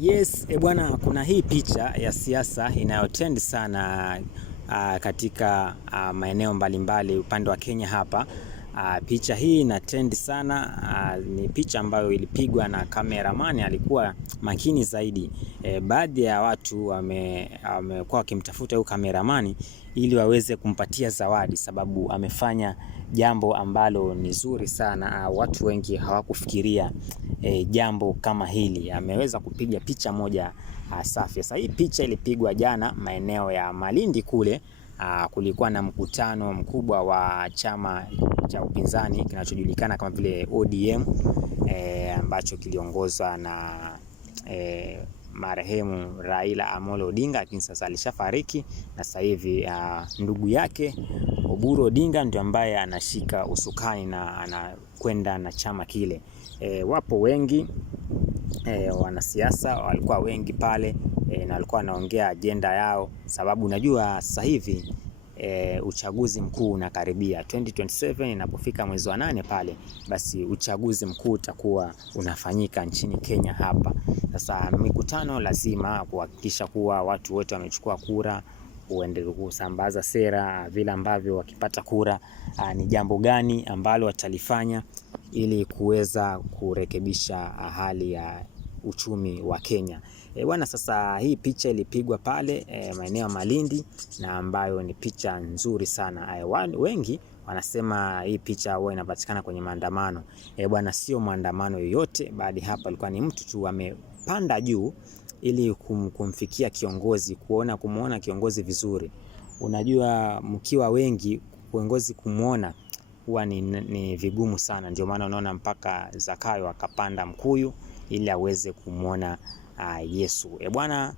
Yes, bwana, kuna hii picha ya siasa inayotrend sana katika maeneo mbalimbali upande wa Kenya hapa. Picha hii ina trend sana. Ni picha ambayo ilipigwa na kameramani, alikuwa makini zaidi. Baadhi ya watu wamekuwa wakimtafuta huyu kameramani ili waweze kumpatia zawadi, sababu amefanya jambo ambalo ni zuri sana. Watu wengi hawakufikiria jambo kama hili. Ameweza kupiga picha moja safi. Sasa hii picha ilipigwa jana maeneo ya Malindi kule. Kulikuwa na mkutano mkubwa wa chama cha upinzani kinachojulikana kama vile ODM, ambacho kiliongozwa na marehemu Raila Amolo Odinga, lakini sasa alishafariki, na sasa hivi ndugu yake Oburu Odinga ndio ambaye anashika usukani na anakwenda na chama kile. Wapo wengi wanasiasa walikuwa wengi pale, na walikuwa wanaongea agenda yao, sababu unajua sasa hivi uchaguzi mkuu unakaribia. 2027 inapofika mwezi wa 8 pale, basi uchaguzi mkuu utakuwa unafanyika nchini Kenya hapa. Sasa mikutano lazima kuhakikisha kuwa watu wote wamechukua kura, uendelee kusambaza sera vile ambavyo wakipata kura ni jambo gani ambalo watalifanya ili kuweza kurekebisha hali ya uchumi wa Kenya. Bwana, sasa hii picha ilipigwa pale maeneo ya Malindi, na ambayo ni picha nzuri sana. Wengi wanasema hii picha huwa inapatikana kwenye maandamano. Bwana, sio maandamano yoyote, bali hapa alikuwa ni mtu tu amepanda juu ili kumfikia kiongozi, kumuona kiongozi vizuri. Unajua mkiwa wengi, kiongozi kumuona huwa ni vigumu sana. Ndio maana unaona mpaka Zakayo akapanda mkuyu ili aweze kumuona Yesu. Bwana,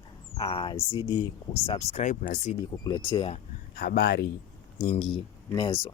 zidi kusubscribe na zidi kukuletea habari nyinginezo.